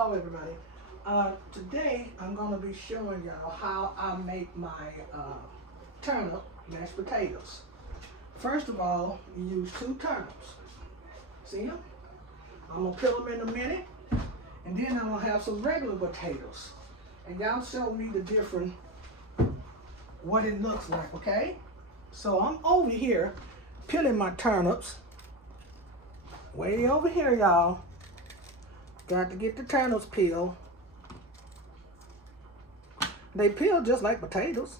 Hello everybody. Today I'm going to be showing y'all how I make my turnip mashed potatoes. First of all, you use 2 turnips. See them? I'm going to peel them in a minute, and then I'm going to have some regular potatoes. And y'all show me the different, what it looks like, okay? So I'm over here peeling my turnips. Way over here, y'all. Got to get the turnips peeled. They peel just like potatoes.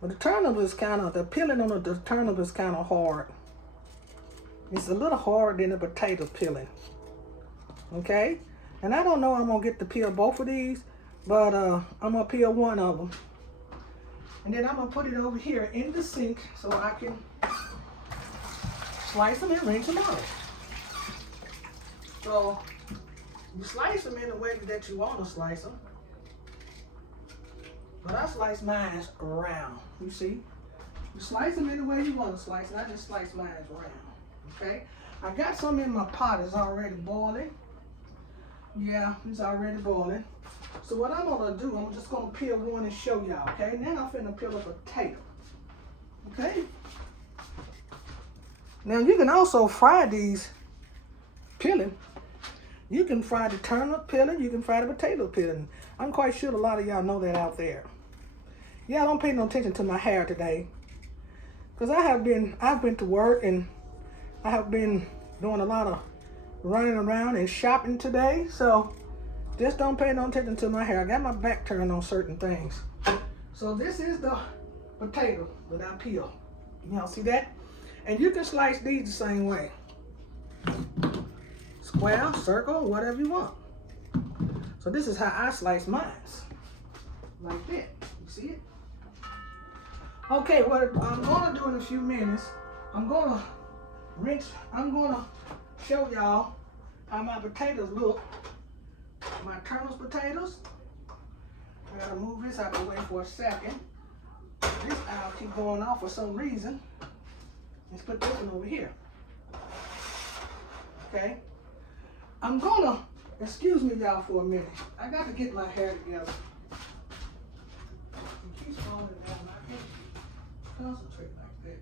But the turnip is the peeling on the turnip is kind of hard. It's a little harder than the potato peeling. Okay? And I don't know I'm going to get to peel both of these, but I'm going to peel one of them. And then I'm going to put it over here in the sink so I can slice them and rinse them out. So, you slice them in the way that you want to slice them. But I slice mine around, you see? You slice them in the way you want to slice, and I just slice mine around, okay? I got some in my pot. It's already boiling. Yeah, it's already boiling. So what I'm going to do, I'm just going to peel one and show y'all, okay? And then I'm finna peel a potato, okay? Now, you can also fry these peeling. You can fry the turnip peeling, you can fry the potato peeling. I'm quite sure a lot of y'all know that out there. Yeah, don't pay no attention to my hair today. Because I've been to work and I have been doing a lot of running around and shopping today. So just don't pay no attention to my hair. I got my back turned on certain things. So this is the potato that I peel. Y'all see that? And you can slice these the same way. Square, circle, whatever you want. So this is how I slice mine. Like that. You see it? Okay, what I'm going to do in a few minutes, I'm going to show y'all how my potatoes look. My turnips potatoes. I got to move this out of the way for a second. This aisle keep going off for some reason. Let's put this one over here. Okay. I'm gonna, excuse me y'all for a minute. I got to get my hair together. It keeps falling down. I can't concentrate like that.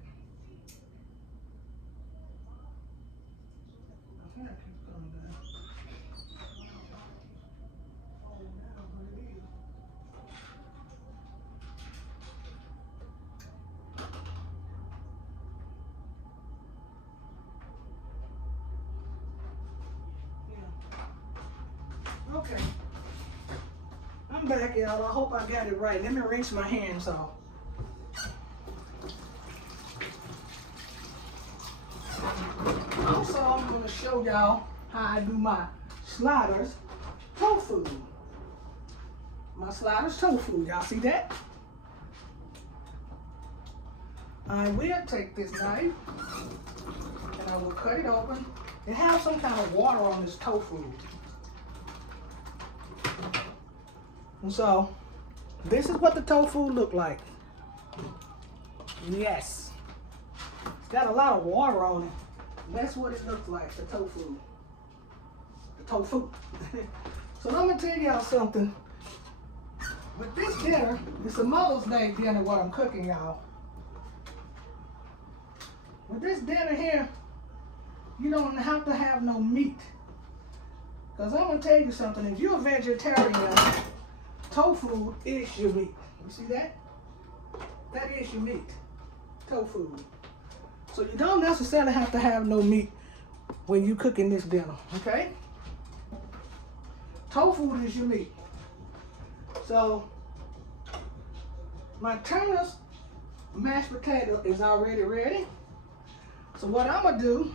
I think I keep coming down. Falling down, but it is. Okay, I'm back, y'all. I hope I got it right. Let me rinse my hands off. Also, I'm going to show y'all how I do my sliders tofu. My sliders tofu. Y'all see that? I will take this knife and I will cut it open. It has some kind of water on this tofu. And so, this is what the tofu look like. Yes. It's got a lot of water on it. That's what it looks like, the tofu. The tofu. So I'm going to tell y'all something. With this dinner, it's a Mother's Day dinner what I'm cooking, y'all. With this dinner here, you don't have to have no meat. Because I'm going to tell you something. If you're a vegetarian, tofu is your meat. You see that? That is your meat. Tofu. So you don't necessarily have to have no meat when you cooking this dinner, okay? Tofu is your meat. So my turnips mashed potato is already ready. So what I'm gonna do,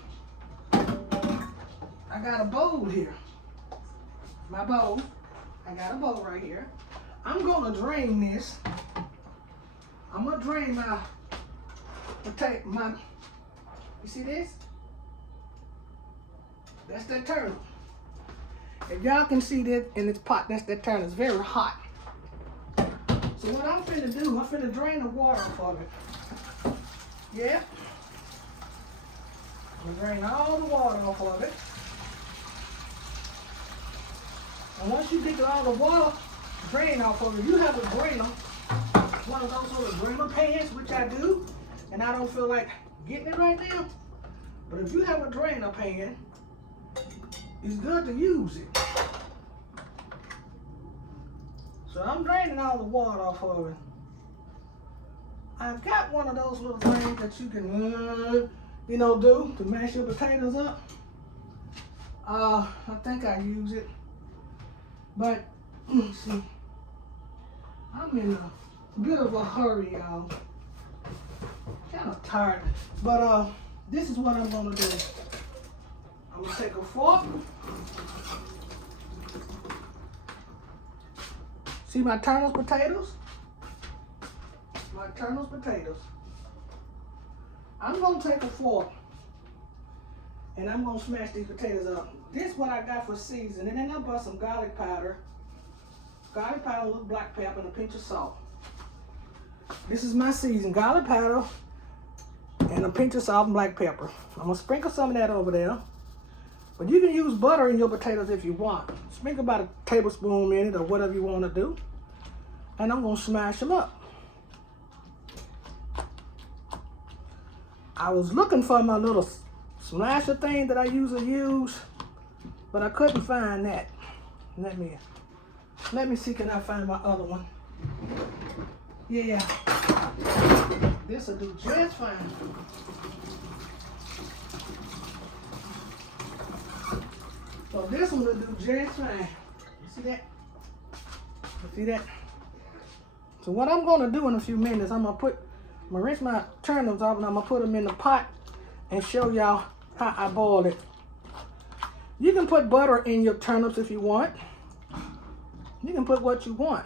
I got a bowl here. My bowl. I got a bowl right here. I'm gonna drain this. I'm gonna drain my potato. You see this? That's that turnip. If y'all can see that in this pot, that's that turnip. It's very hot. So what I'm finna do, I'm finna drain the water off of it. Yeah. I'm gonna drain all the water off of it. And once you get all the water drained off of it, you have a drainer, one of those little drainer pans, which I do, and I don't feel like getting it right now. But if you have a drainer pan, it's good to use it. So I'm draining all the water off of it. I've got one of those little things that you can, do to mash your potatoes up. I think I use it. But, see, I'm in a bit of a hurry, y'all. Kind of tired. But, this is what I'm going to do. I'm going to take a fork. See my Turnip potatoes? My Turnip potatoes. I'm going to take a fork and I'm going to smash these potatoes up. This is what I got for seasoning. And then I bought some garlic powder, a little black pepper, and a pinch of salt. This is my season, garlic powder and a pinch of salt and black pepper. I'm going to sprinkle some of that over there. But you can use butter in your potatoes if you want. Sprinkle about a tablespoon in it or whatever you want to do. And I'm going to smash them up. I was looking for my little slasher thing that I usually use, but I couldn't find that. Let me see, can I find my other one? Yeah. This will do just fine. So this one will do just fine. You see that? You see that? So what I'm going to do in a few minutes, I'm going to rinse my turnips off and I'm going to put them in the pot and show y'all how I boil it. You can put butter in your turnips if you want. You can put what you want.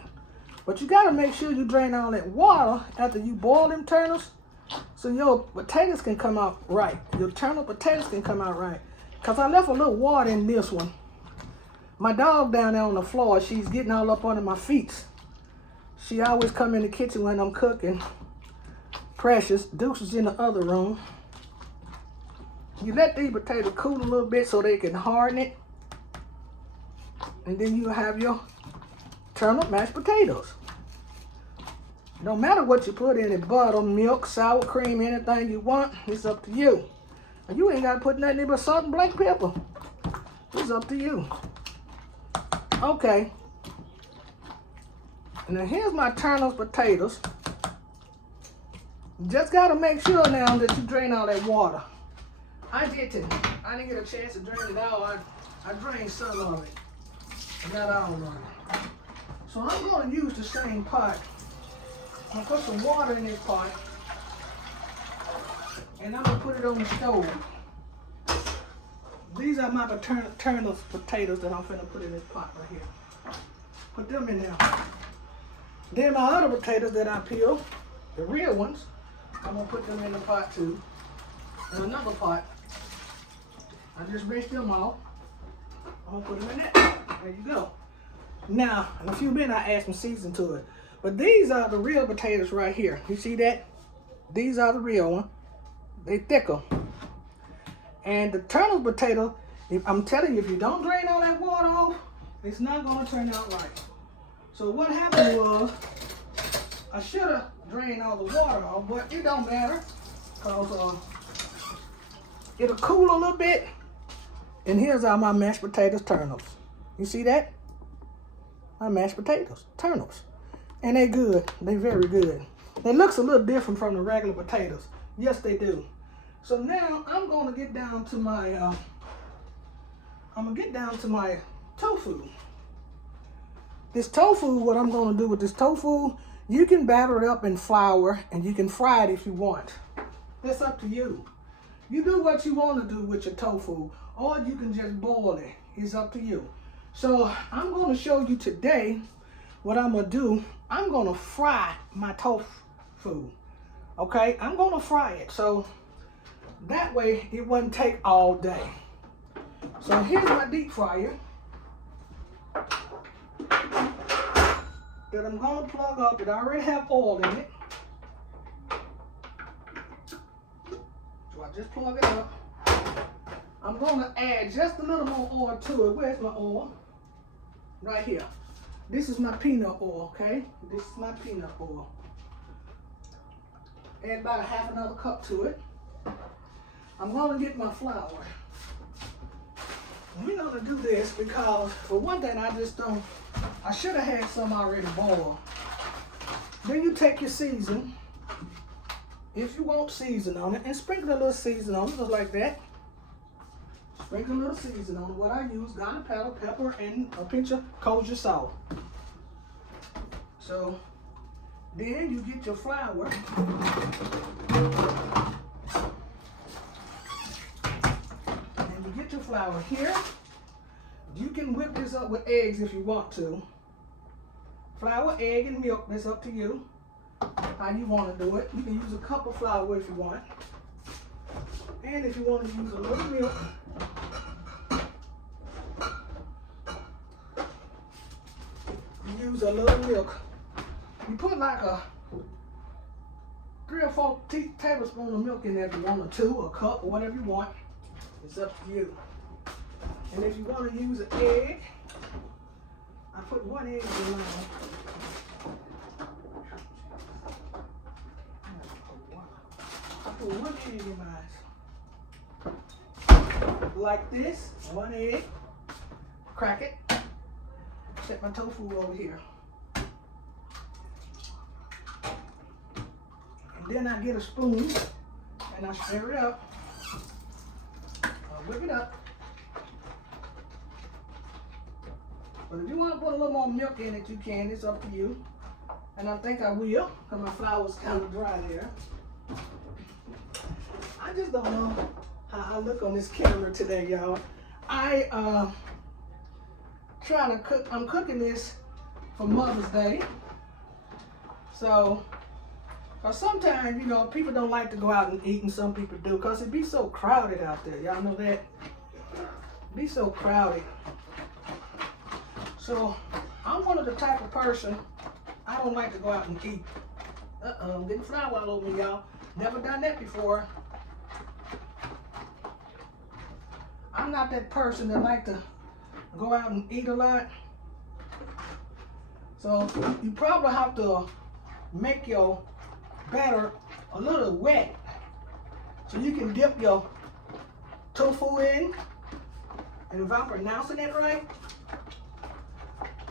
But you got to make sure you drain all that water after you boil them turnips so your potatoes can come out right. Your turnip potatoes can come out right. Because I left a little water in this one. My dog down there on the floor, she's getting all up under my feet. She always come in the kitchen when I'm cooking. Precious. Dukes is in the other room. You let these potatoes cool a little bit so they can harden it. And then you have your turnip mashed potatoes. No matter what you put in it, butter, milk, sour cream, anything you want, it's up to you. And you ain't got to put nothing in but salt and black pepper. It's up to you. Okay. Now here's my turnip potatoes. You just got to make sure now that you drain all that water. I didn't get a chance to drain it all. I drained some of it, but not all of it. So I'm going to use the same pot. I'm going to put some water in this pot, and I'm going to put it on the stove. These are my turnip potatoes that I'm going to put in this pot right here. Put them in there. Then my other potatoes that I peel, the real ones, I'm going to put them in the pot too. In another pot. I just rinsed them off. I'm going to put them in there. There you go. Now, in a few minutes, I add some seasoning to it. But these are the real potatoes right here. You see that? These are the real ones. They thicker. And the turnip potato, I'm telling you, if you don't drain all that water off, it's not going to turn out right. So what happened was, I should have drained all the water off, but it don't matter. Because it'll cool a little bit. And here's all my mashed potatoes, turnips. You see that? My mashed potatoes, turnips. And they good. They very good. They looks a little different from the regular potatoes. Yes, they do. So now I'm going to get down to my tofu. This tofu, what I'm going to do with this tofu, you can batter it up in flour and you can fry it if you want. That's up to you. You do what you want to do with your tofu, or you can just boil it. It's up to you. So I'm going to show you today what I'm going to do. I'm going to fry my tofu. Okay? I'm going to fry it. So that way it wouldn't take all day. So here's my deep fryer that I'm going to plug up. It already have oil in it. So I just plug it up. I'm going to add just a little more oil to it. Where's my oil? right here. This is my peanut oil, okay? This is my peanut oil. Add about a half another cup to it. I'm gonna get my flour. We're gonna do this because, for one thing, I should have had some already boiled. Then you take your season, if you want season on it, and sprinkle a little season on it, just like that. Sprinkle a little season on it. What I use, garlic powder, pepper, and a pinch of kosher salt. So, then you get your flour. And you get your flour here. You can whip this up with eggs if you want to. Flour, egg, and milk, that's up to you. How you want to do it. You can use a cup of flour if you want. And if you want to use a little milk, you use a little milk. You put like a 3 or 4 tablespoons of milk in there if you want, or 2, a cup, or whatever you want. It's up to you. And if you want to use an egg, I put 1 egg in mine. I put 1 egg in mine. Like this, 1 egg. Crack it. Set my tofu over here. And then I get a spoon and I stir it up. I whip it up. But if you want to put a little more milk in it, you can. It's up to you. And I think I will, because my flour's kind of dry there. I just don't know how I look on this camera today, y'all. Trying to cook. I'm cooking this for Mother's Day. So, cause sometimes, you know, people don't like to go out and eat, and some people do, cause it be so crowded out there. Y'all know that? It be so crowded. So, I'm one of the type of person, I don't like to go out and eat. I'm getting flour all over me, y'all. Never done that before. I'm not that person that like to go out and eat a lot. So, you probably have to make your batter a little wet so you can dip your tofu in. And if I'm pronouncing it right,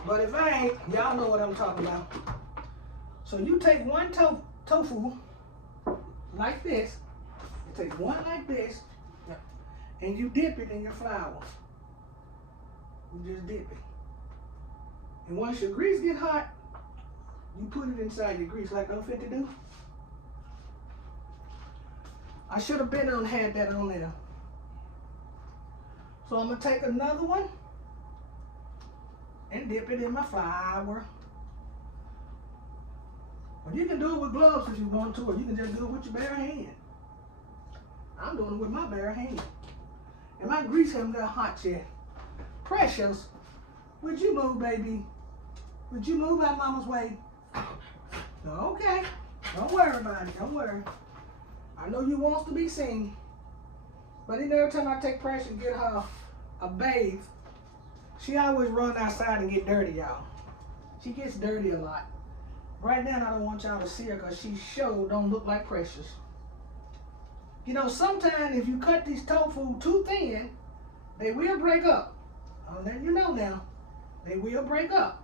but if I ain't, y'all know what I'm talking about. So you take 1 tofu like this, you take 1 like this, and you dip it in your flour. You just dip it. And once your grease get hot, you put it inside your grease like I'm fit to do. I should have been had that on there. So I'm gonna take another one and dip it in my flour. Or you can do it with gloves if you want to, or you can just do it with your bare hand. I'm doing it with my bare hand. And my grease haven't got hot yet. Precious, would you move, baby? Would you move out Mama's way? Okay, don't worry about it, don't worry. I know you wants to be seen, but then every time I take Precious and get her a bathe, she always run outside and get dirty, y'all. She gets dirty a lot. Right now, I don't want y'all to see her because she sure don't look like Precious. You know, sometimes if you cut these tofu too thin, they will break up. I'll let you know now. They will break up.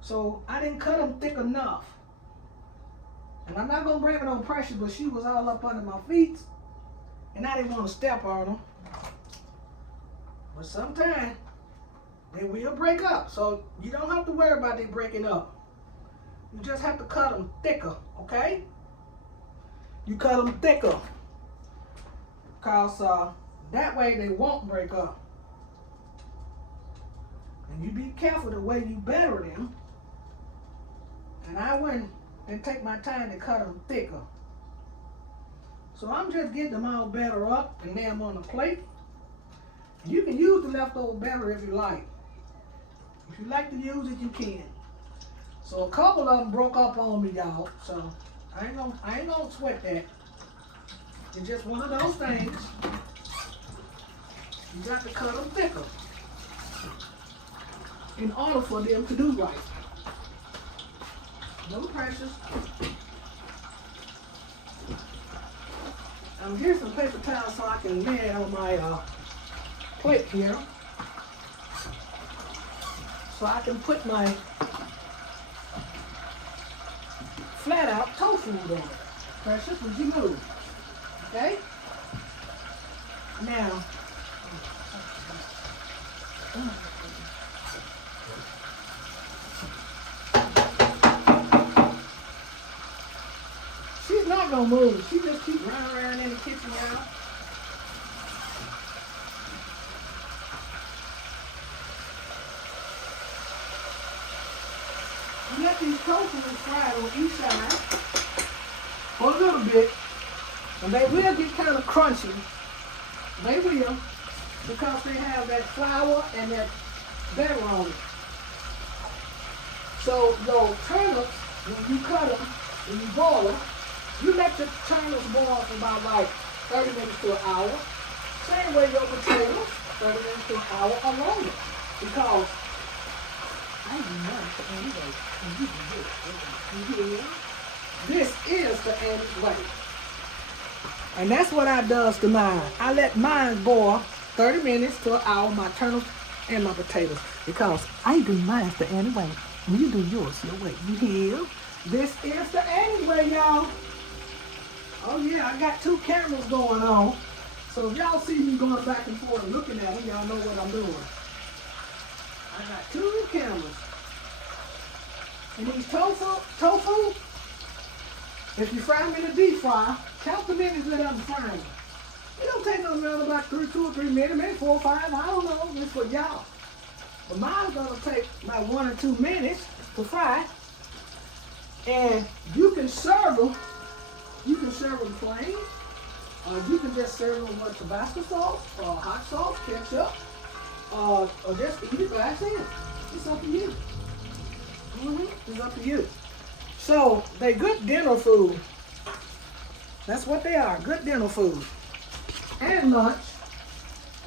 So I didn't cut them thick enough. And I'm not going to blame it on Precious, but she was all up under my feet. And I didn't want to step on them. But sometimes they will break up. So you don't have to worry about them breaking up. You just have to cut them thicker, okay? You cut them thicker. Because that way they won't break up. And you be careful the way you batter them. And I went and take my time to cut them thicker. So I'm just getting them all batter up and lay them on a plate. You can use the leftover batter if you like. If you like to use it, you can. So a couple of them broke up on me, y'all. So I ain't gonna sweat that. It's just one of those things. You got to cut them thicker. in order for them to do right. No precious. Here's some paper towels so I can lay it on my plate here. So I can put my flat out tofu on it. Precious, would you move? Okay? Now, she's not gonna move. She just keeps running around in the kitchen, y'all. You let these tofu fry on each side for a little bit, and they will get kind of crunchy. They will, because they have that flour and that butter on it. So those turnips, when you cut them, when you boil them, you let your turnips boil for about like 30 minutes to an hour. Same way your potatoes, 30 minutes to an hour or longer. Because I do not anyway. This is the Annie's way. And that's what I does to mine. I let mine boil 30 minutes to an hour, my turnips and my potatoes. Because I do mine the Annie way. And you do yours your way. You hear? This is the Annie way, y'all. Oh yeah, I got 2 cameras going on. So if y'all see me going back and forth and looking at them, y'all know what I'm doing. I got 2 cameras. And these tofu, if you fry them in a deep fry, count the minutes that I'm frying. It don't take no around about 2 or 3 minutes, maybe 4 or 5, I don't know, it's for y'all. But mine's gonna take about 1 or 2 minutes to fry. And you can serve them plain, or you can just serve them with Tabasco sauce, or hot sauce, ketchup, or just eat it by itself. It's up to you. It's up to you. So they good dinner food. That's what they are, good dinner food. And lunch,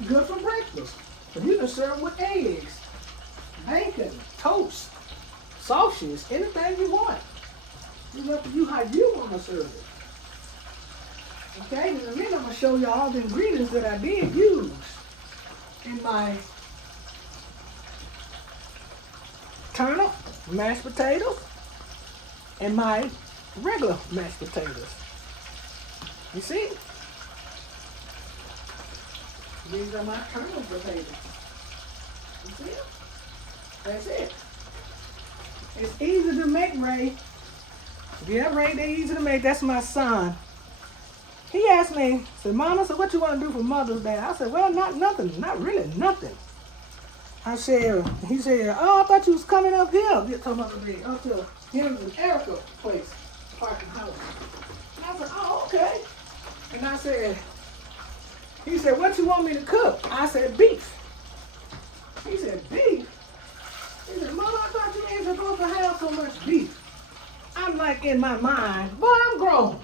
good for breakfast. But you can serve them with eggs, bacon, toast, sausages, anything you want. It's up to you how you want to serve it. Okay, in a minute I'm going to show you all the ingredients that I did use in my turnip, mashed potatoes, and my regular mashed potatoes. You see? These are my turnip potatoes. You see it? That's it. It's easy to make, Ray. Yeah, Ray, they're easy to make. That's my son. He asked me, said, Mama, so what you want to do for Mother's Day? I said, well, nothing, not really nothing. He said, oh, I thought you was coming up here. Get to Mother's Day, up to him and Erica's place, parking house. And I said, oh, okay. And I said, he said, what you want me to cook? I said, beef. He said, beef? He said, Mama, I thought you ain't supposed to have so much beef. I'm like, in my mind, boy, I'm grown.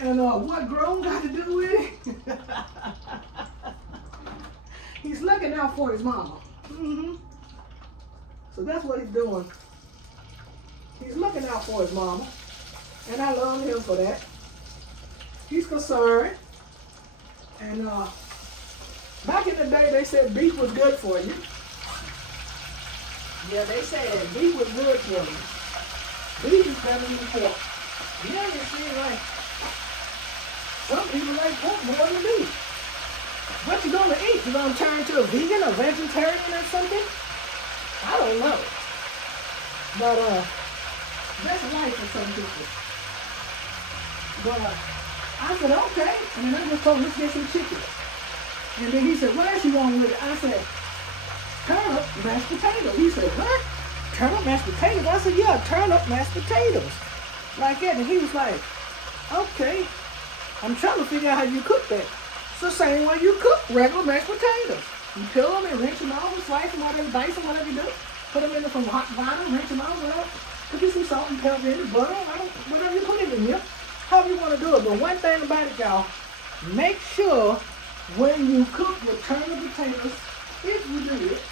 And what grown got to do with it? He's looking out for his mama. So that's what he's doing. He's looking out for his mama. And I love him for that. He's concerned. And back in the day, they said beef was good for you. Yeah, they said beef was good for you. Beef is better than pork. Yeah, you see, right. Some people like pork more than beef. What you gonna eat? You gonna turn to a vegan or vegetarian or something? I don't know. But that's life for some people. But I said, okay. And then I just told him, let's get some chicken. And then he said, what else you want with it? I said, turnip mashed potatoes. He said, what? Turnip mashed potatoes? I said, yeah, turnip mashed potatoes. Like that. And he was like, okay. I'm trying to figure out how you cook that. It's the same way you cook regular mashed potatoes. You peel them and rinse them out and slice them, whatever, dice them, whatever you do. Put them in some hot water, rinse them out, whatever. Put some salt and pepper in it, butter, whatever you put it in here. However you want to do it. But one thing about it, y'all, make sure when you cook your turnip potatoes, if you do it,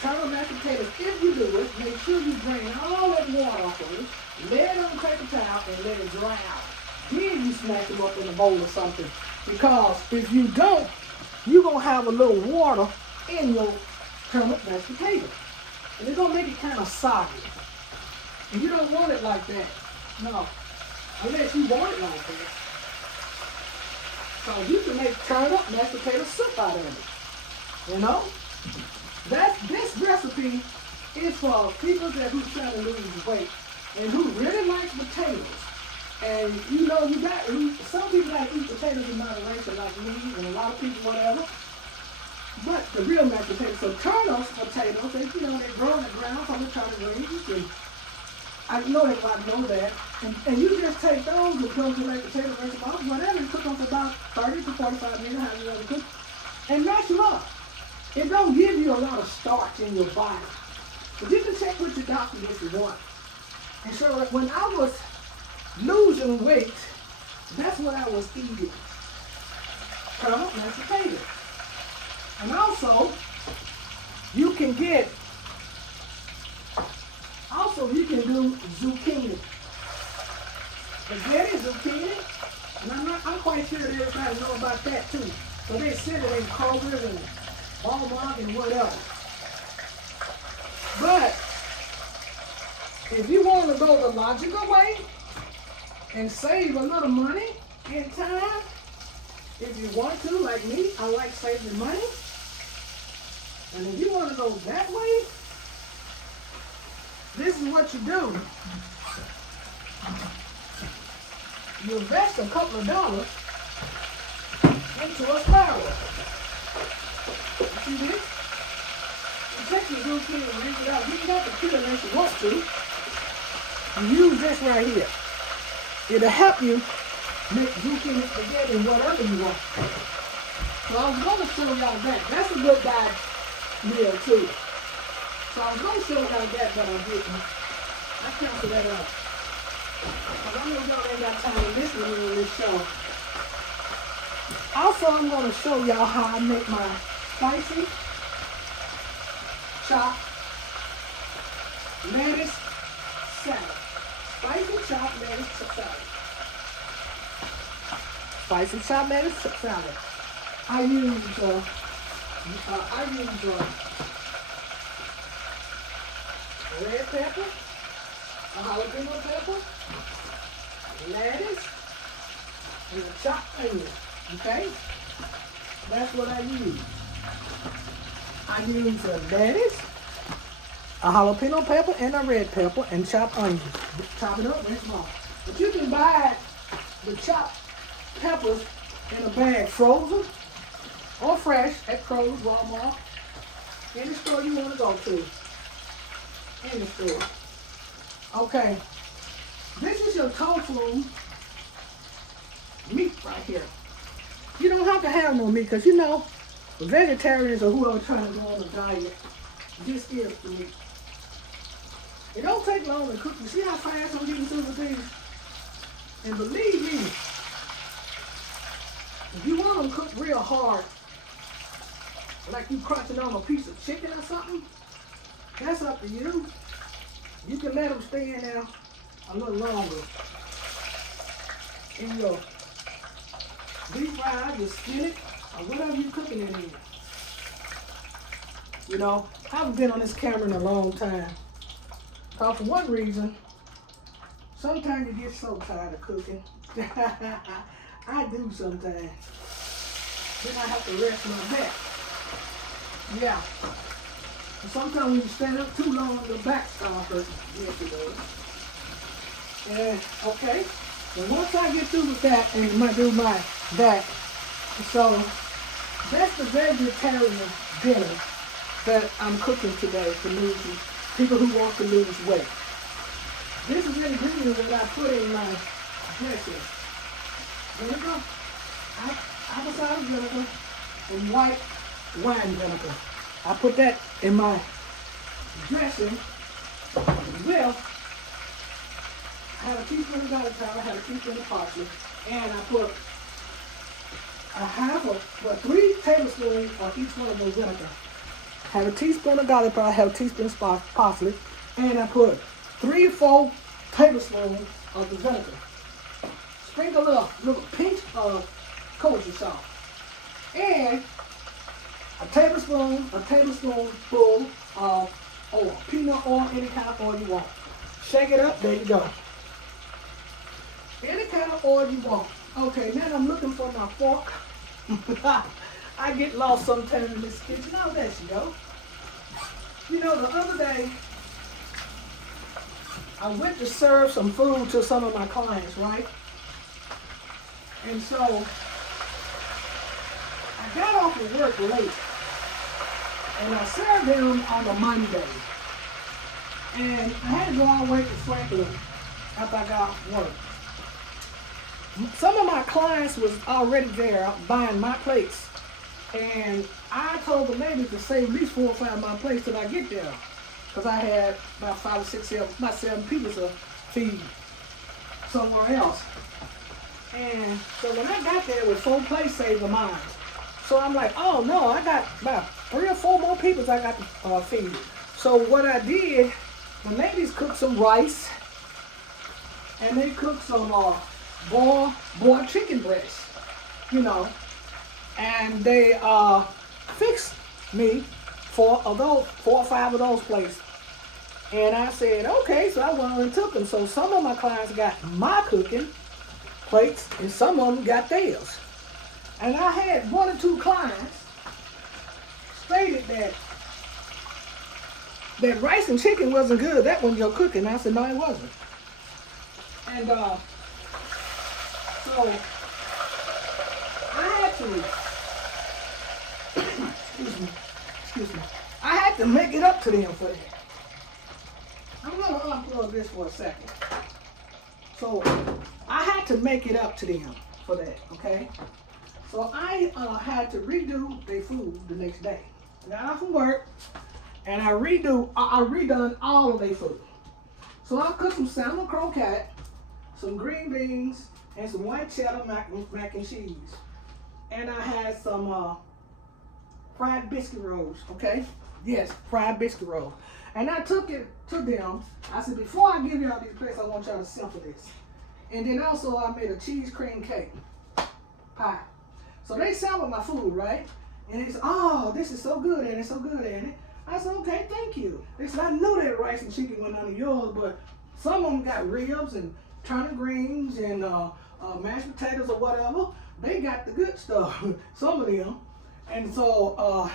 Turnip mashed potatoes, if you do it, make sure you drain all that water off of it, lay it on a paper towel, and let it dry out. Then you smash them up in a bowl or something. Because if you don't, you're going to have a little water in your turnip mashed potato. And it's going to make it kind of soggy. And you don't want it like that. No. Unless you want it like that. So you can make turnip mashed potato soup out of it. You know? This recipe is for people who try to lose weight and who really like potatoes. And you know, some people like to eat potatoes in moderation like me and a lot of people, whatever. But the real mashed potatoes, so turnips, potatoes, they grow in the ground from the turnip greens. And I know everybody know that. And you just take those and throw the like potato vegetables, whatever, and cook them for about 30 to 45 minutes, however you want to cook, and mash them up. It don't give you a lot of starch in your body. But you can check with your doctor if you want. And so when I was losing weight, that's what I was eating. Turnip mashed potatoes. And also, you can do zucchini. Spaghetti, zucchini, and I'm quite sure that everybody know about that too. So they sell it in Kroger and Walmart and whatever. But if you want to go the logical way and save a little money and time, if you want to, like me, I like saving money. And if you want to go that way, this is what you do. You invest a couple of dollars into a spiral. You see this? You take your zucchini and rinse it out. You can have to peel it if you want to. You use this right here. It'll help you make zucchini spaghetti and whatever you want. So I was going to show y'all that. That's a good diet meal too. So I was going to show y'all that, but I didn't. I canceled that out. Because I know y'all ain't got time to listen to me on this show. Also, I'm going to show y'all how I make my spicy chopped lettuce salad. Spicy chopped lettuce salad. Spicy chopped lettuce salad. I use red pepper, a jalapeno pepper, lettuce, and a chopped onion. Okay? That's what I use. I use a lettuce, a jalapeno pepper, and a red pepper, and chopped onions. Chop it up very small. But you can buy the chopped peppers in a bag, frozen or fresh, at Kroger, Walmart, any store you want to go to. In the store. Okay. This is your tofu meat right here. You don't have to have no meat because vegetarians or whoever trying to go on a diet, this is the meat. It don't take long to cook. You see how fast I'm getting through with these? And believe me, if you want them cooked real hard, like you crunching on a piece of chicken or something, that's up to you. You can let them stay in there a little longer. In your deep fry, your skillet, or whatever you're cooking it in. I haven't been on this camera in a long time. Because for one reason, sometimes you get so tired of cooking. I do sometimes. Then I have to rest my back. Yeah. And sometimes when you stand up too long, your back starts hurting. Yes, it does. And okay. And once I get through with that and do that, so that's the vegetarian dinner that I'm cooking today for people who want to lose weight. This is the ingredients that I put in my dressing. Vinegar, apple cider vinegar, and white wine vinegar. I put that in my dressing with, I had a teaspoon of garlic powder, I had a teaspoon of parsley, and I put 3 tablespoons of each one of those vinegar. have a teaspoon of garlic powder, have a teaspoon of parsley, and I put 3 or 4 tablespoons of the vinegar. Sprinkle a little pinch of kosher salt, and a tablespoon full of oil, peanut oil, any kind of oil you want. Shake it up, there you go. Any kind of oil you want. Okay, now I'm looking for my fork. I get lost sometimes in this kitchen. Oh, there she go. You know, the other day, I went to serve some food to some of my clients, right? And so, I got off of work late. And I served them on a Monday. And I had to go all the way to Franklin after I got off work. Some of my clients was already there buying my plates. And I told the ladies to save at least 4 or 5 of my plates till I get there. Because I had about 5 or 6, 7 people to feed somewhere else. And so when I got there with 4 plates saved of mine. So I'm like, oh no, I got about 3 or 4 more people I got to feed. So what I did, the ladies cooked some rice. And they cooked some boiled chicken breast, you know, and they fixed me 4 or 5 of those plates. And I said, okay, so I went and took them. So some of my clients got my cooking plates, and some of them got theirs. And I had 1 or 2 clients stated that rice and chicken wasn't good. That wasn't your cooking. I said, no, it wasn't. And so I had to, excuse me, I had to make it up to them for that. I'm gonna unplug this for a second. So I had to make it up to them for that, okay? So I had to redo their food the next day. I got off from work and I redone all of their food. So I cooked some salmon croquette, some green beans, and some white cheddar mac and cheese. And I had some fried biscuit rolls, okay? Yes, fried biscuit rolls. And I took it to them. I said, before I give y'all these plates, I want y'all to sample this. And then also I made a cheese cream cake pie. So they sampled my food, right? And they said, oh, this is so good, Annie, so good, Annie. I said, okay, thank you. They said, I knew that rice and chicken went under yours, but some of them got ribs and turnip greens and mashed potatoes or whatever. They got the good stuff, some of them. And so,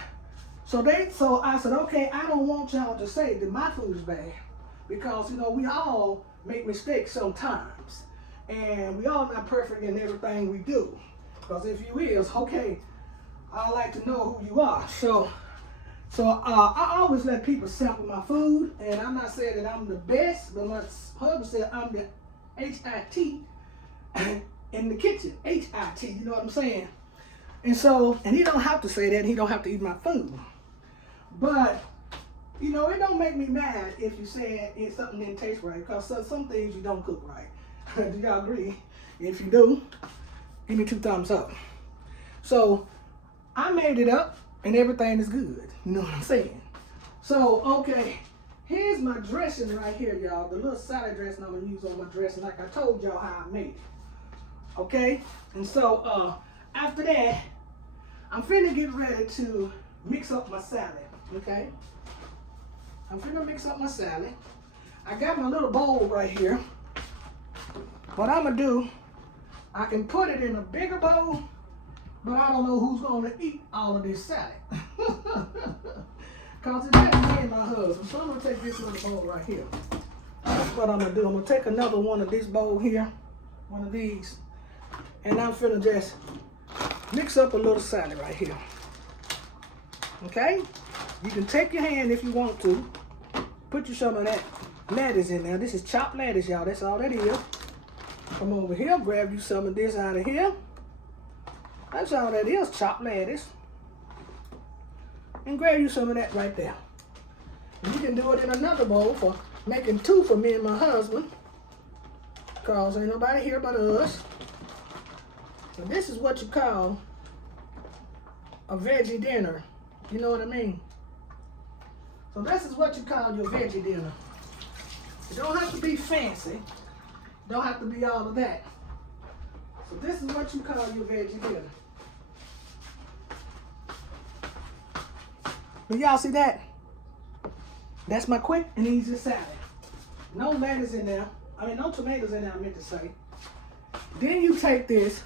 so I said, okay, I don't want y'all to say that my food is bad, because you know we all make mistakes sometimes, and we all not perfect in everything we do. Because if you is, okay, I like to know who you are. So I always let people sample my food, and I'm not saying that I'm the best, but my husband said I'm the HIT in the kitchen, HIT. You know what I'm saying? And so, and he don't have to say that, and he don't have to eat my food. But, you know, it don't make me mad if you say something didn't taste right, because some things you don't cook right. Do y'all agree? If you do, give me 2 thumbs up. So, I made it up, and everything is good. You know what I'm saying? So, okay, here's my dressing right here, y'all. The little salad dressing I'm going to use on my dressing, like I told y'all how I made it. Okay? And so, after that, I'm finna get ready to mix up my salad. Okay? I'm finna mix up my salad. I got my little bowl right here. What I'm gonna do, I can put it in a bigger bowl, but I don't know who's gonna eat all of this salad. Cause it's just me and my husband. So I'm gonna take this little bowl right here. That's what I'm gonna do. I'm gonna take another one of this bowl here, one of these, and I'm finna just mix up a little salad right here. Okay? You can take your hand if you want to. Put you some of that lettuce in there. This is chopped lettuce, y'all. That's all that is. Come over here, grab you some of this out of here. That's all that is, chopped lettuce. And grab you some of that right there. And you can do it in another bowl for making 2 for me and my husband. Because ain't nobody here but us. So this is what you call a veggie dinner. You know what I mean? So this is what you call your veggie dinner. It don't have to be fancy. It don't have to be all of that. So this is what you call your veggie dinner. But y'all see that? That's my quick and easy salad. No lettuce in there. I mean, no tomatoes in there, I meant to say. Then you take this.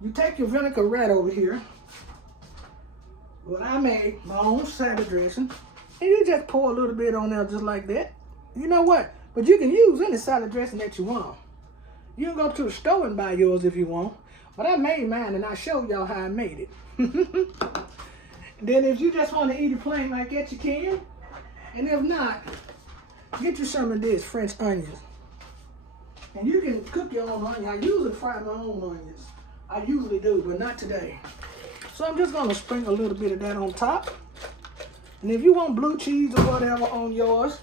You take your vinaigrette over here. What I made, my own salad dressing. And you just pour a little bit on there just like that. You know what? But you can use any salad dressing that you want. You can go to the store and buy yours if you want. But I made mine and I showed y'all how I made it. Then if you just want to eat it plain like that, you can. And if not, get you some of this French onions. And you can cook your own onion. I usually fry my own onions. I usually do, but not today. So I'm just going to sprinkle a little bit of that on top. And if you want blue cheese or whatever on yours,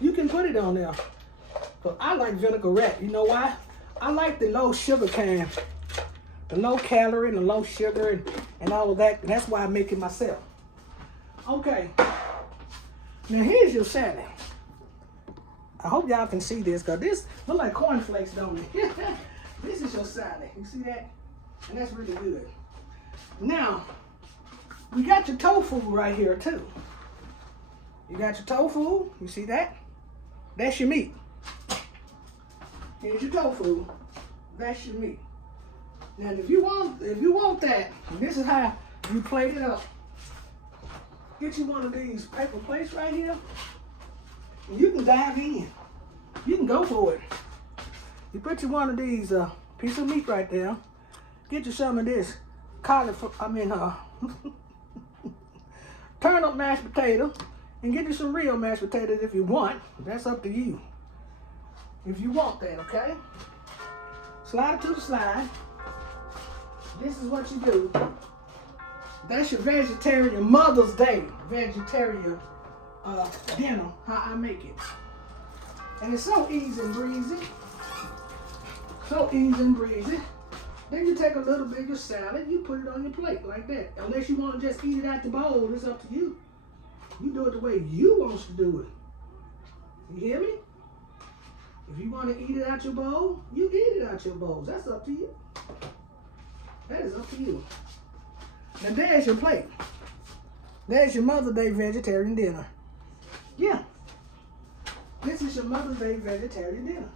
you can put it on there. But I like vinaigrette. You know why? I like the low sugar kind. The low calorie and the low sugar and all of that. And that's why I make it myself. Okay. Now here's your salad. I hope y'all can see this, because this look like cornflakes, don't it? This is your salad. You see that? And that's really good. Now, we got your tofu right here too. You got your tofu. You see that? That's your meat. Here's your tofu. That's your meat. Now, if you want that, this is how you plate it up. Get you one of these paper plates right here, and you can dive in. You can go for it. You put you one of these piece of meat right there. Get you some of this turnip mashed potato, and get you some real mashed potatoes if you want. That's up to you. If you want that, okay? Slide it to the side. This is what you do. That's your vegetarian Mother's Day vegetarian dinner, how I make it. And it's so easy and breezy. So easy and breezy. Then you take a little bit of your salad, you put it on your plate like that. Unless you want to just eat it out the bowl, it's up to you. You do it the way you want to do it. You hear me? If you want to eat it out your bowl, you eat it out your bowls. That's up to you. That is up to you. Now there's your plate. There's your Mother's Day vegetarian dinner. Yeah. This is your Mother's Day vegetarian dinner.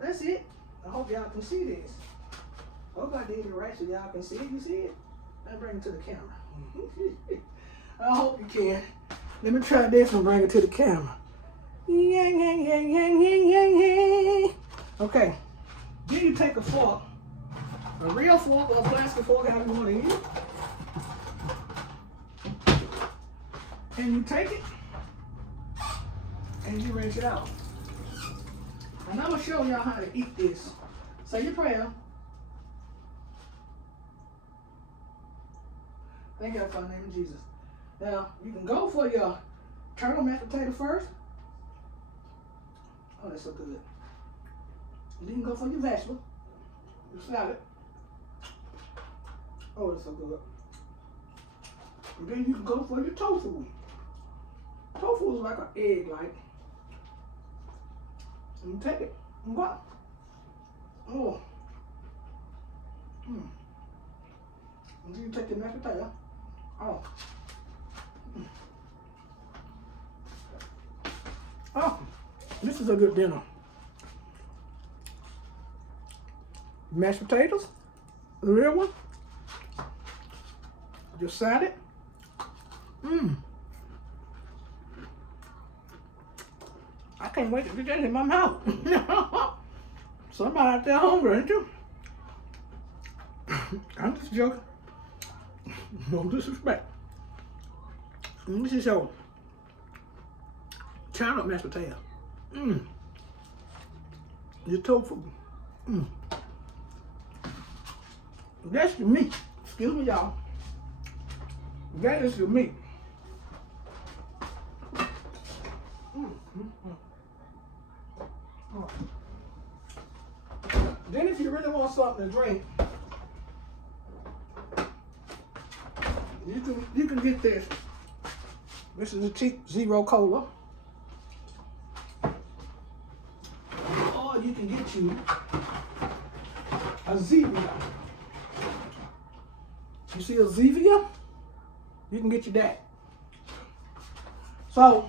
That's it. I hope y'all can see this. I hope I did it right so y'all can see it. You see it? I'll bring it to the camera. I hope you can. Let me try this and bring it to the camera. Yang, yang, yang, yang, yang, yang, yang. Okay. Then you take a fork. A real fork or a plastic fork, however you want to use it. And you take it and you rinse it out. And I'm going to show y'all how to eat this. Say your prayer. Thank you for the name of Jesus. Now, you can go for your turnip mashed potato first. Oh, that's so good. And then you can go for your vegetable, your salad. Oh, that's so good. And then you can go for your tofu. Tofu is like an egg-like. And you take it and go. Oh. And then you take your mashed potato. Oh. Oh, this is a good dinner. Mashed potatoes, the real one. Your salad. I can't wait to get that in my mouth. Somebody out there hungry, ain't you? I'm just joking. No disrespect. This is your turnip mashed potato. Your tofu. That's your meat. Excuse me, y'all. That is your meat. Then if you really want something to drink, you can get this. This is a cheap Zero Cola. Or you can get you a Zevia. You see a Zevia? You can get you that. So,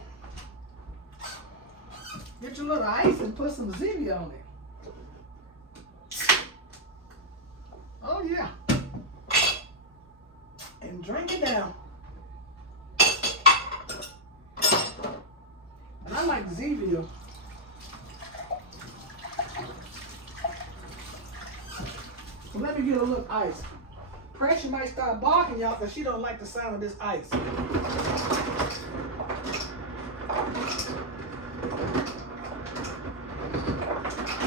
get your little ice and put some Zevia on it. Oh yeah. And drink it down. And I like Zevia. So let me get a little ice. Pressure might start barking, y'all, because she don't like the sound of this ice. I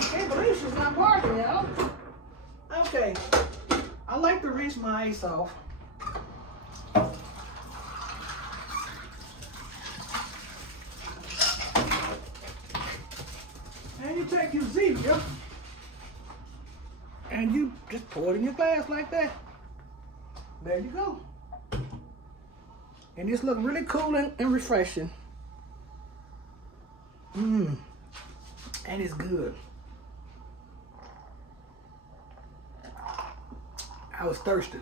can't believe she's not barking, y'all. Okay. I like to rinse my ice off. And you take your Zevia and you just pour it in your glass like that. There you go. And this looks really cool and refreshing. And it's good. I was thirsty.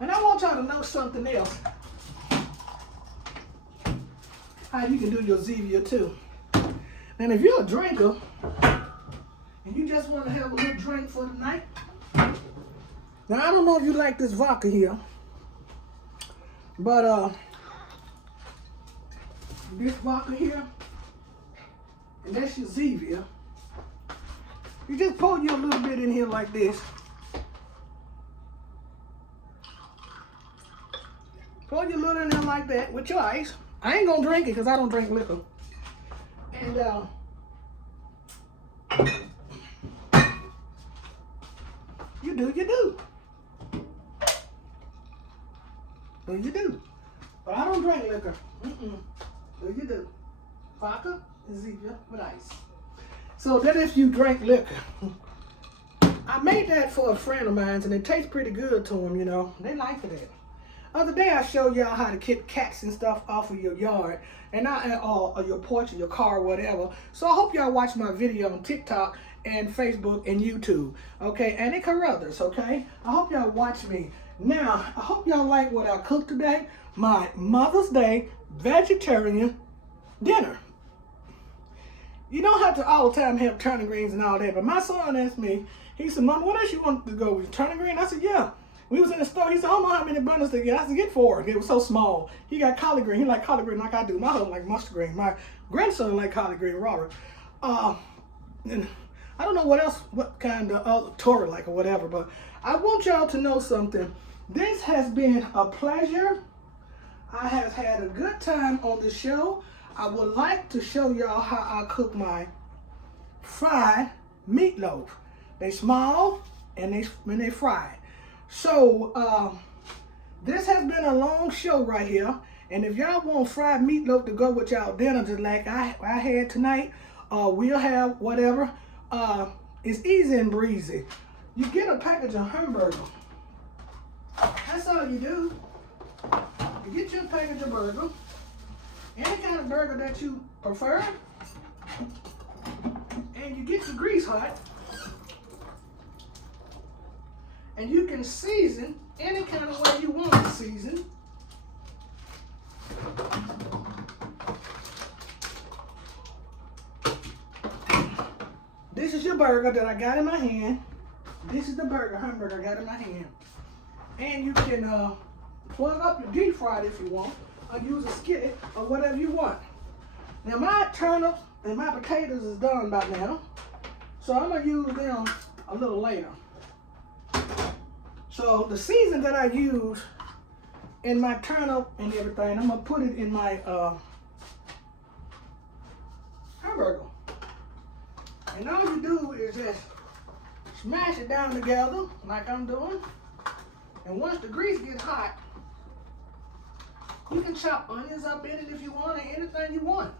And I want y'all to know something else. How you can do your Zevia too. And if you're a drinker and you just want to have a little drink for the night. Now I don't know if you like this vodka here. But this vodka here, and that's your Zevia. You just pour you a little bit in here like this. Pour you a little in there like that with your ice. I ain't gonna drink it because I don't drink liquor. And you do. Do you do? But I don't drink liquor. Do you do? Vodka and Zevia with ice. So that if you drink liquor. I made that for a friend of mine and it tastes pretty good to them, you know. They like it. Other day I showed y'all how to keep cats and stuff off of your yard and or your porch or your car or whatever. So I hope y'all watch my video on TikTok and Facebook and YouTube, okay, and it Carruthers, okay. I hope y'all watch me. Now I hope y'all like what I cooked today. My Mother's Day vegetarian dinner. You don't have to all the time have turnip greens and all that, but my son asked me, he said, Mom, what else you want to go with? Turnip green? I said, yeah. We was in the store. He said, I don't know how many bundles to get. I said, get 4. It was so small. He got collard green. He like collard green like I do. My husband like mustard green. My grandson like collard green, Robert. And I don't know what kind of Torah like or whatever, but I want y'all to know something. This has been a pleasure. I have had a good time on the show. I would like to show y'all how I cook my fried meatloaf. They small and they fried. So this has been a long show right here. And if y'all want fried meatloaf to go with y'all dinner just like I had tonight, we'll have whatever. It's easy and breezy. You get a package of hamburger. That's all you do. You get your package of burger. Any kind of burger that you prefer. And you get your grease hot. And you can season any kind of way you want to season. This is your burger that I got in my hand. This is the hamburger I got in my hand. And you can plug up your deep fried if you want, or use a skillet, or whatever you want. Now my turnips and my potatoes is done by now, so I'm gonna use them a little later. So the season that I use in my turnip and everything, I'm gonna put it in my hamburger. And all you do is just smash it down together like I'm doing. And once the grease gets hot, you can chop onions up in it if you want, or anything you want.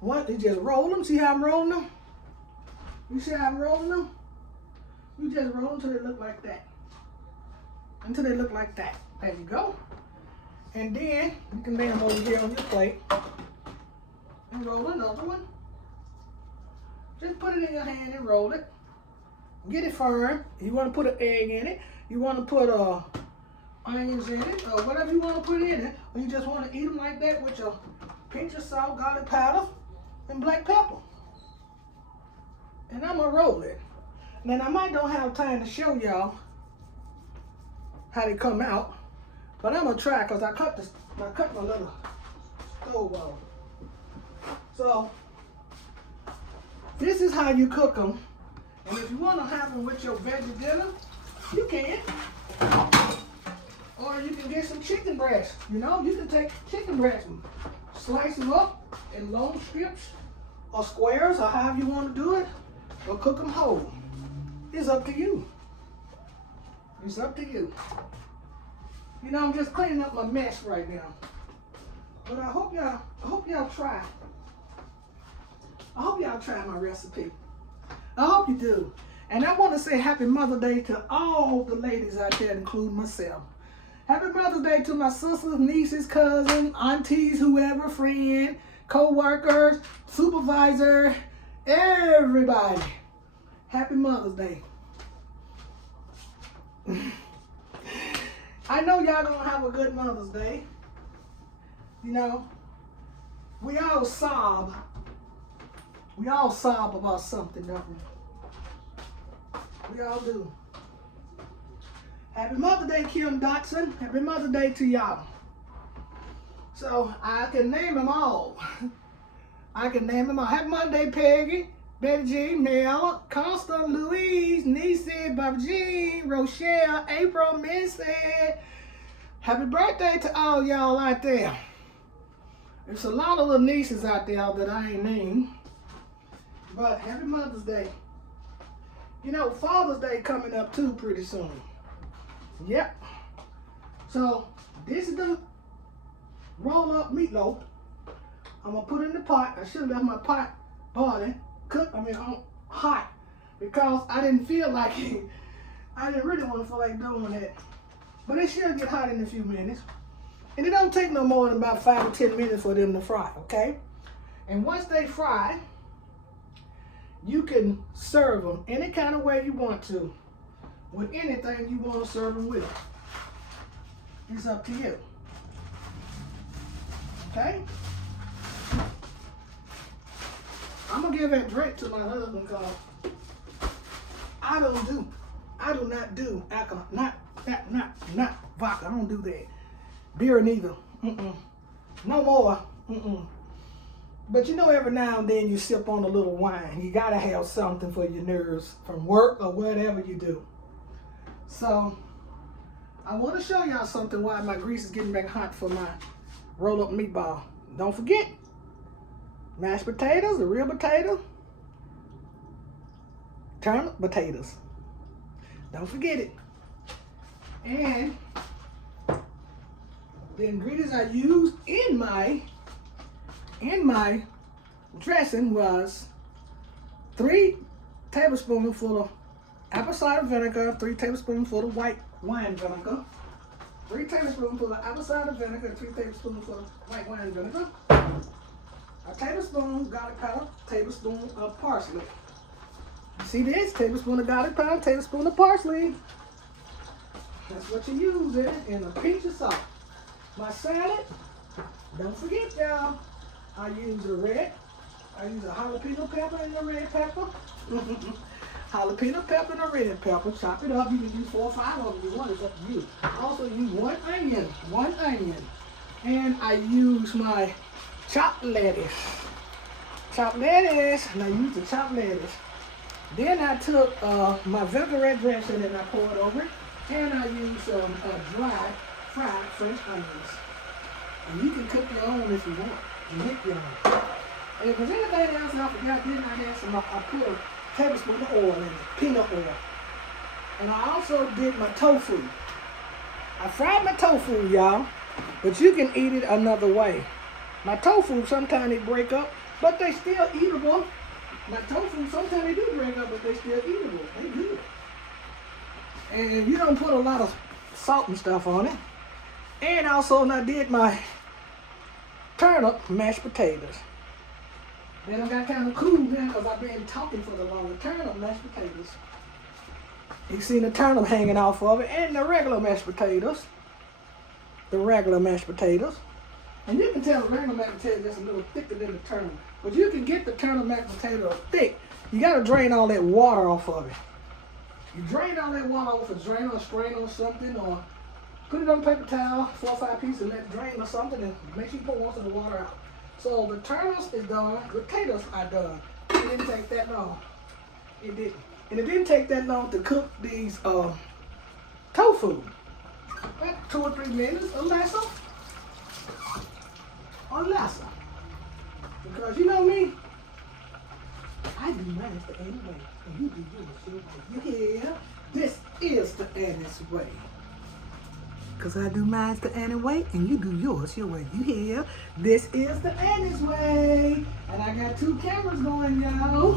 Once you just roll them, see how I'm rolling them? You see how I'm rolling them? You just roll them until they look like that. Until they look like that. There you go. And then you can lay them over here on your plate and roll another one. Just put it in your hand and roll it. Get it firm. You want to put an egg in it. You want to put onions in it, or whatever you want to put in it. Or you just want to eat them like that with your pinch of salt, garlic powder, and black pepper. And I'm going to roll it. Then I might don't have time to show y'all how they come out. But I'm going to try because I cut my little stove off. So, this is how you cook them. And if you want to have them with your veggie dinner, you can. Or you can get some chicken breast. You know, you can take chicken breast and slice them up in long strips or squares or however you want to do it. Or cook them whole. It's up to you. It's up to you. You know, I'm just cleaning up my mess right now. But I hope y'all try. I hope y'all try my recipe. I hope you do. And I want to say happy Mother's Day to all the ladies out there, including myself. Happy Mother's Day to my sisters, nieces, cousins, aunties, whoever, friend, co-workers, supervisor, everybody. Happy Mother's Day. I know y'all gonna have a good Mother's Day. You know, we all sob. We all sob about something, don't we? We all do. Happy Mother's Day, Kim Dotson. Happy Mother's Day to y'all. So, I can name them all. I can name them all. Happy Mother's Day, Peggy, Betty G, Mel, Constance, Louise, Niecy, Barbara Jean, Rochelle, April, Missy. Happy birthday to all y'all out there. There's a lot of little nieces out there that I ain't named. But happy Mother's Day. You know, Father's Day coming up too pretty soon. Yep. So, this is the roll-up meatloaf. I'm going to put it in the pot. I should have left my pot boiling, hot. Because I didn't feel like it. I didn't really want to feel like doing that. But it should get hot in a few minutes. And it don't take no more than about 5 or 10 minutes for them to fry, okay? And once they fry, you can serve them any kind of way you want to, with anything you want to serve them with. It's up to you. Okay? I'm going to give that drink to my husband because I do not do alcohol, not vodka. I don't do that. Beer neither. No more. But you know, every now and then you sip on a little wine. You gotta have something for your nerves from work or whatever you do. So, I want to show y'all something while my grease is getting back hot for my roll-up meatball. Don't forget, mashed potatoes, a real potato, turnip potatoes. Don't forget it. And the ingredients I used in my dressing was 3 tablespoons full of apple cider vinegar, 3 tablespoons full of white wine vinegar, 3 tablespoons full of apple cider vinegar, 3 tablespoons full of white wine vinegar, a tablespoon garlic powder, tablespoon of parsley. See this? Tablespoon of garlic powder, tablespoon of parsley. That's what you use in it, and a pinch of salt. My salad, don't forget y'all, I use a jalapeno pepper and a red pepper. Jalapeno pepper and a red pepper. Chop it up. You can use 4 or 5 of them if you want. It's up to you. I also use one onion. And I use my chopped lettuce. Chopped lettuce. And I use the chopped lettuce. Then I took my vinaigrette dressing and I poured over it. And I used some dry fried French onions. And you can cook your own if you want. Make your own. And if there's anything else I forgot, then I put a tablespoon of oil in it, peanut oil. And I also did my tofu. I fried my tofu, y'all, but you can eat it another way. My tofu, sometimes they break up, but they still eatable. My tofu, sometimes they do break up, but they still eatable. They good. And you don't put a lot of salt and stuff on it. And also, I did my turnip mashed potatoes. Then I got kind of cool now because I've been talking for the longest. Turnip mashed potatoes. You seen the turnip hanging off of it, and the regular mashed potatoes. The regular mashed potatoes. And you can tell the regular mashed potato is a little thicker than the turnip. But you can get the turnip mashed potato thick. You got to drain all that water off of it. You drain all that water off a drain or a strain or something, or put it on a paper towel, 4 or 5 pieces, and let it drain or something, and make sure you pour most of the water out. So the turnips is done, the potatoes are done. It didn't take that long. It didn't. And it didn't take that long to cook these tofu. About 2 or 3 minutes or less. Because you know me, I do mine the Annie's way, and you do yours your way. You hear? This is the Annie's way. Because I do mine the Annie's way, and you do yours your way. You hear? This is the Annie's way. And I got 2 cameras going, y'all.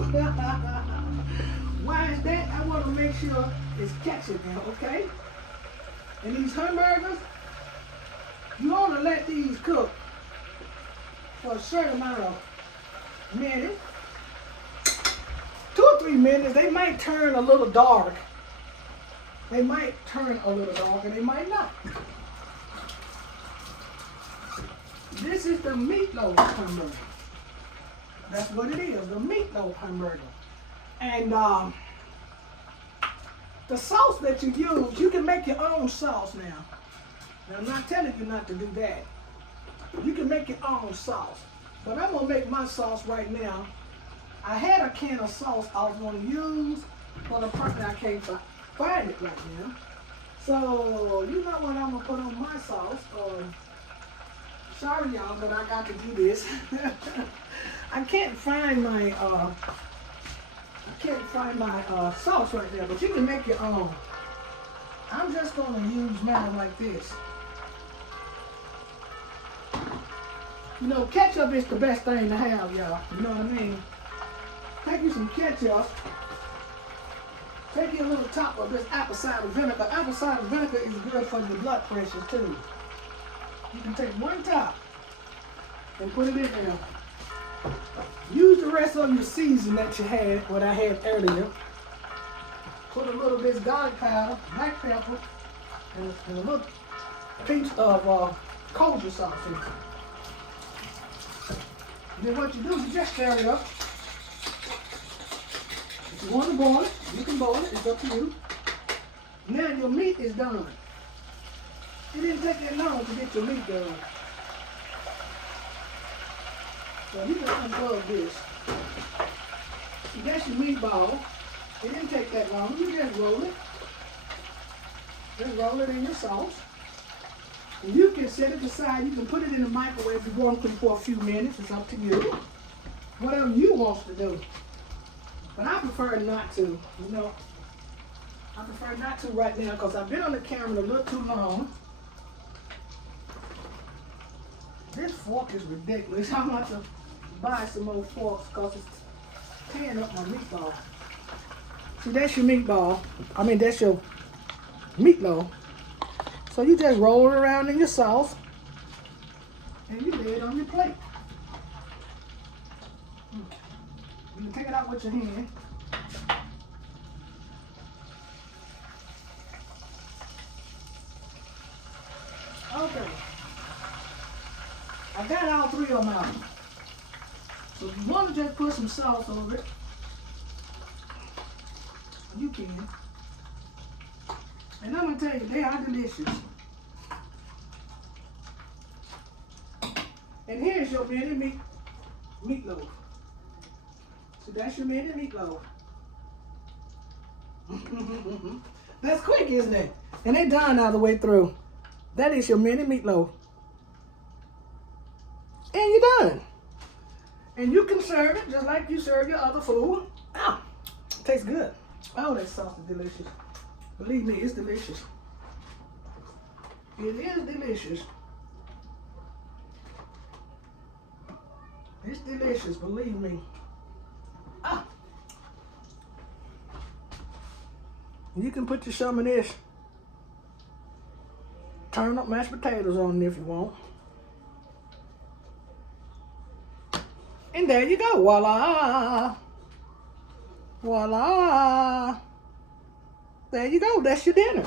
Why is that? I want to make sure it's catching now, okay? And these hamburgers, you want to let these cook for a certain amount of minutes. 2 or 3 minutes. They might turn a little dark. They might turn a little dark, and they might not. This is the meatloaf hamburger. That's what it is, the meatloaf hamburger. And the sauce that you use, you can make your own sauce now. Now, I'm not telling you not to do that. You can make your own sauce. But I'm going to make my sauce right now. I had a can of sauce I was going to use, but apparently I can't find it right now. So, you know what I'm going to put on my sauce. Sorry, y'all, but I got to do this. I can't find my sauce right there, but you can make your own. I'm just going to use mine like this. You know, ketchup is the best thing to have, y'all. You know what I mean? Take you some ketchup. Take you a little top of this apple cider vinegar. Apple cider vinegar is good for your blood pressure, too. You can take 1 top and put it in there. Use the rest of your season that you had, what I had earlier. Put a little of this garlic powder, black pepper, and a little piece of kosher sauce in it. Then what you do is you just stir it up. If you want to boil it, you can boil it. It's up to you. Now your meat is done. It didn't take that long to get your meat done. So you can unplug this. That's your meatball. It didn't take that long. You just roll it. Just roll it in your sauce. And you can set it aside. You can put it in the microwave if you want to for a few minutes. It's up to you. Whatever you want to do. But I prefer not to, you know. I prefer not to right now because I've been on the camera a little too long. This fork is ridiculous. I'm about to buy some more forks because it's tearing up my meatball. See, that's your meatball. I mean, that's your meatloaf. So you just roll it around in your sauce and you lay it on your plate. You can take it out with your hand. Okay. I got all 3 of them out. So if you want to just put some sauce over it, you can. And I'm going to tell you, they are delicious. And here's your mini meatloaf. So that's your mini meatloaf. That's quick, isn't it? And they're done all the way through. That is your mini meatloaf. And you're done. And you can serve it just like you serve your other food. Ah, it tastes good. Oh, that sauce is delicious. Believe me, it's delicious. It is delicious. It's delicious, believe me. Ah. You can put some of this turnip mashed potatoes on it if you want. And there you go. Voila. Voila. There you go. That's your dinner.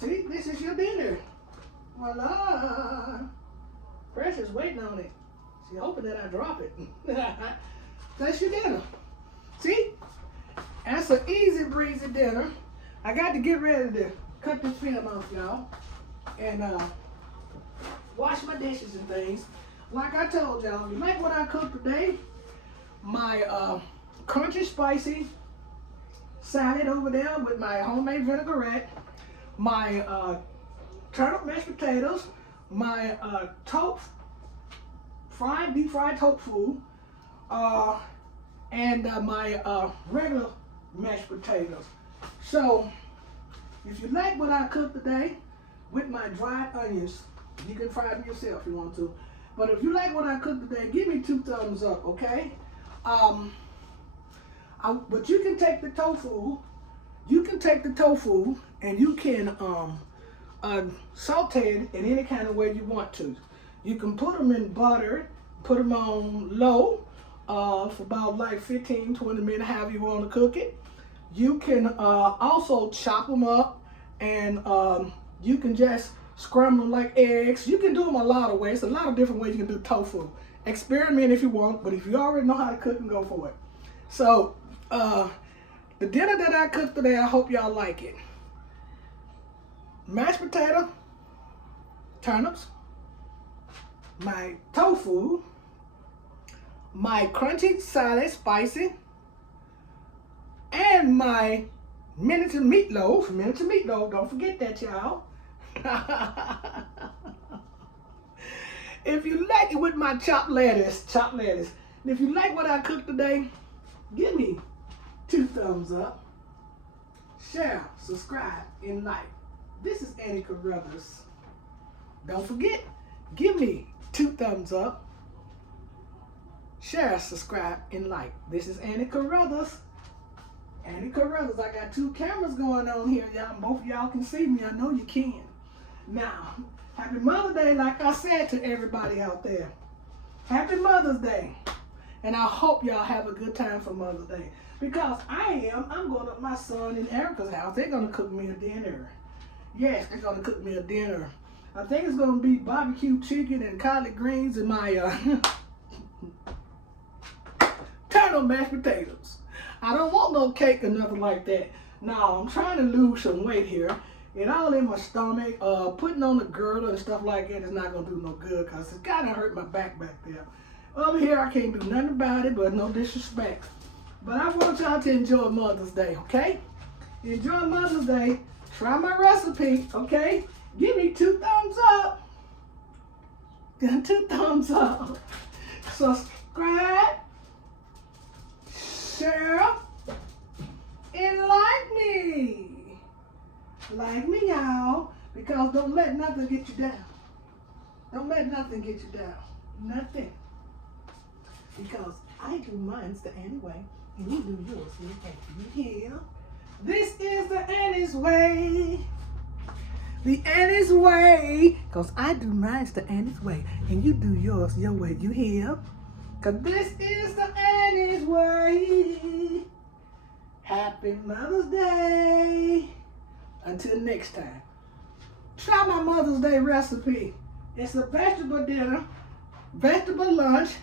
See, this is your dinner. Voila. Precious waiting on it. She hoping that I drop it. That's your dinner. See? That's an easy breezy dinner. I got to get ready to cut this film off, y'all. And wash my dishes and things. Like I told y'all, you like what I cooked today? My crunchy spicy salad over there with my homemade vinaigrette, my turnip mashed potatoes, my deep fried tofu, and my regular mashed potatoes. So, if you like what I cooked today with my dried onions, you can fry them yourself if you want to. But if you like what I cooked today, give me 2 thumbs up, okay? But you can take the tofu. You can take the tofu and you can saute it in any kind of way you want to. You can put them in butter, put them on low for about like 15-20 minutes, however you want to cook it. You can also chop them up, and you can just scramble them like eggs. You can do them a lot of ways. A lot of different ways you can do tofu. Experiment if you want, but if you already know how to cook, then go for it. So, the dinner that I cooked today, I hope y'all like it. Mashed potato, turnips, my tofu, my crunchy salad, spicy, and my miniature meatloaf. Miniature meatloaf, don't forget that, y'all. If you like it with my chopped lettuce. And if you like what I cooked today, give me 2 thumbs up, share, subscribe, and like. This is Annie Carruthers. Don't forget, give me 2 thumbs up, share, subscribe, and like. This is Annie Carruthers. Annie Carruthers. I got 2 cameras going on here, y'all. Both of y'all can see me. I know you can. Now, happy Mother's Day, like I said to everybody out there. Happy Mother's Day. And I hope y'all have a good time for Mother's Day. Because I'm going to my son and Erica's house. They're going to cook me a dinner. Yes, they're going to cook me a dinner. I think it's going to be barbecue chicken and collard greens and my turnip mashed potatoes. I don't want no cake or nothing like that. No, I'm trying to lose some weight here. It all in my stomach. Putting on the girdle and stuff like that is not going to do no good because it's kind of hurt my back there. Over here, I can't do nothing about it, but no disrespect. But I want y'all to enjoy Mother's Day, okay? Enjoy Mother's Day. Try my recipe, okay? Give me 2 thumbs up. 2 thumbs up. Subscribe, share, and like me. Like me, y'all. Because don't let nothing get you down. Don't let nothing get you down. Nothing. Because I do mine the Annie way, and you do yours the Annie here. This is the Annie's way. The Annie's way. Because I do mine the Annie's way, and you do yours your way. You hear? Because this is the Annie's way. Happy Mother's Day. Until next time. Try my Mother's Day recipe. It's a vegetable dinner, vegetable lunch.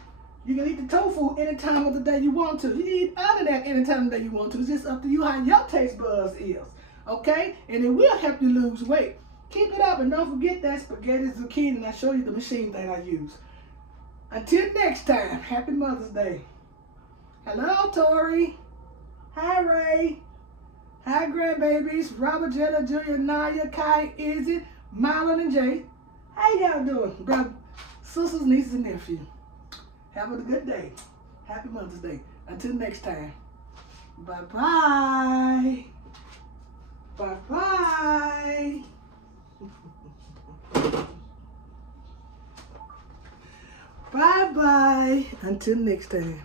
You can eat the tofu any time of the day you want to. You can eat out of that any time of the day you want to. It's just up to you how your taste buds is. Okay? And it will help you lose weight. Keep it up and don't forget that spaghetti zucchini, and I show you the machine that I use. Until next time, happy Mother's Day. Hello, Tori. Hi, Ray. Hi, grandbabies. Robert, Jetta, Junior, Naya, Kai, Izzy, Marlon, and Jay. How y'all doing? Brothers, sisters, nieces, and nephews. Have a good day. Happy Mother's Day. Until next time. Bye-bye. Bye-bye. Bye-bye. Until next time.